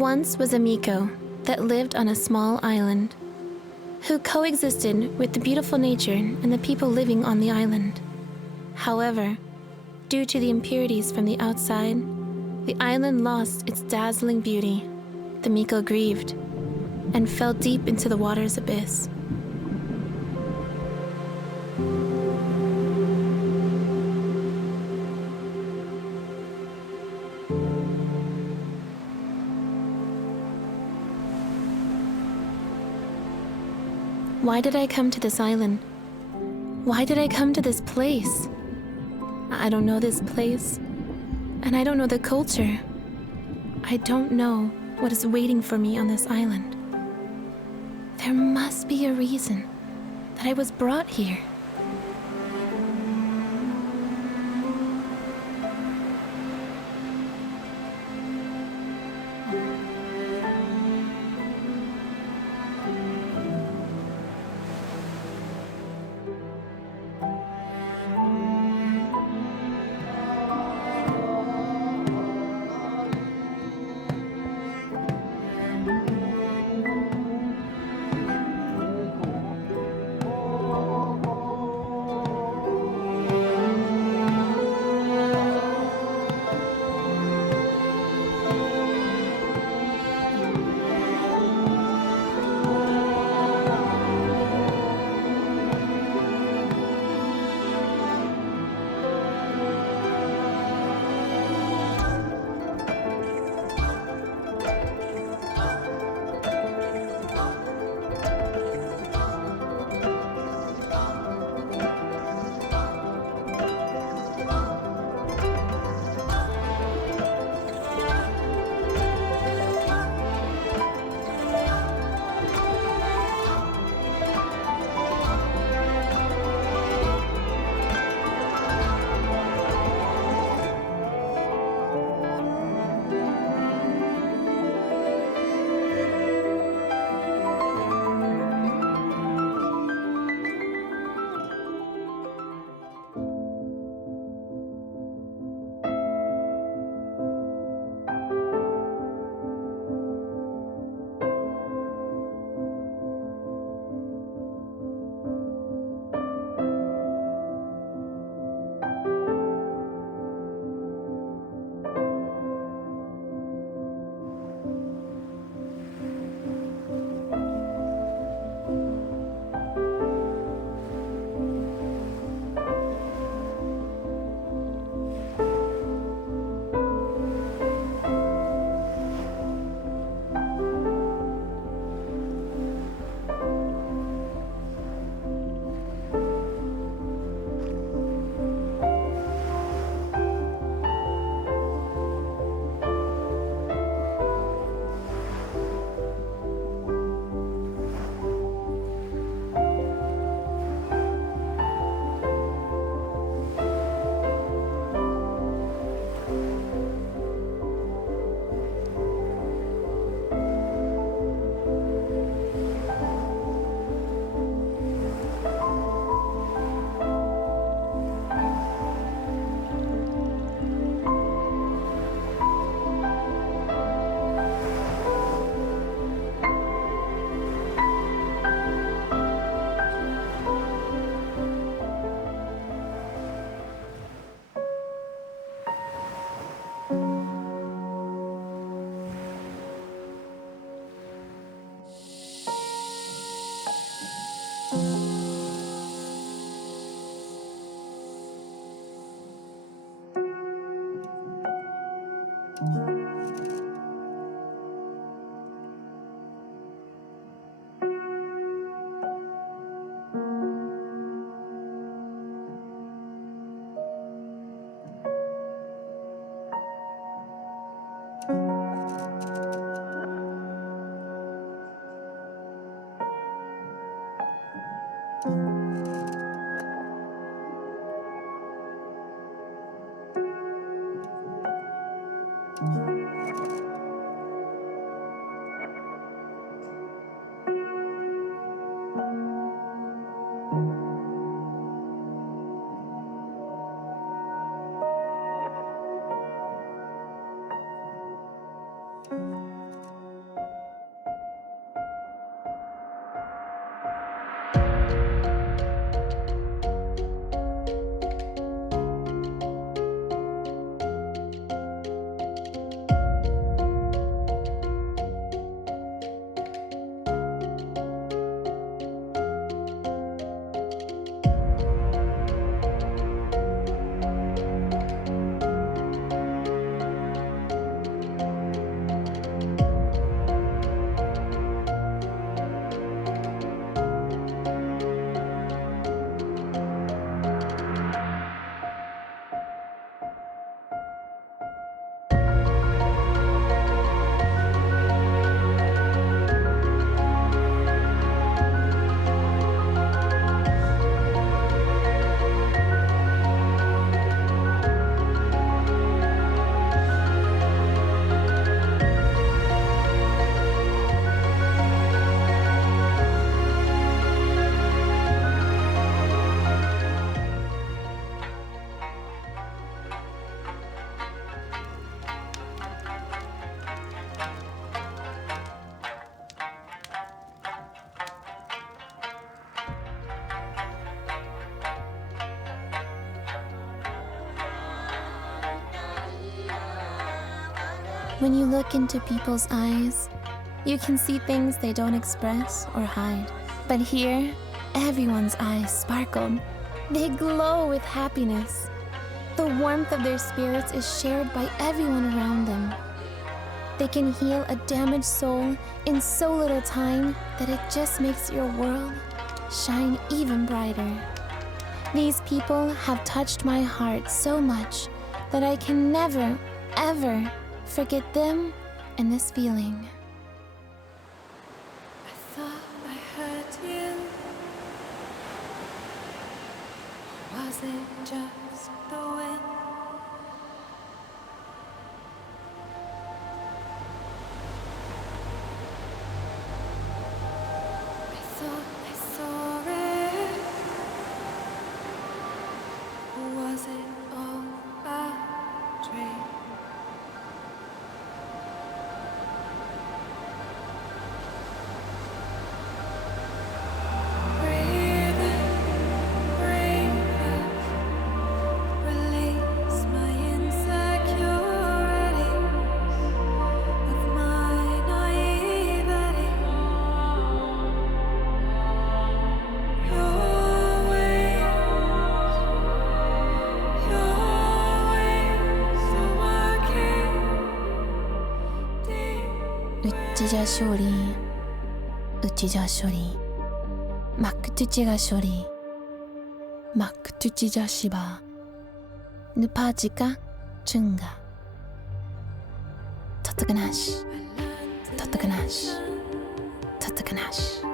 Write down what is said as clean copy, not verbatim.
once was a Miko that lived on a small island, who coexisted with the beautiful nature and the people living on the island. However, due to the impurities from the outside, the island lost its dazzling beauty. The Miko grieved and fell deep into the water's abyss. Why did I come to this island? Why did I come to this place? I don't know this place, and I don't know the culture. I don't know what is waiting for me on this island. There must be a reason that I was brought here. When you look into people's eyes, you can see things they don't express or hide. But here, everyone's eyes sparkle. They glow with happiness. The warmth of their spirits is shared by everyone around them. They can heal a damaged soul in so little time that it just makes your world shine even brighter. These people have touched my heart so much that I can never, ever forget them and this feeling. I thought I heard you. Or was it just the wind? I thought I saw it. Or was it all a dream? 우찌자 쇼리, 우찌자 쇼리, 막투찌가 쇼리, 막투찌자 시바, 누파지가 증가. 토트그나시, 토트그나시, 토트그나시.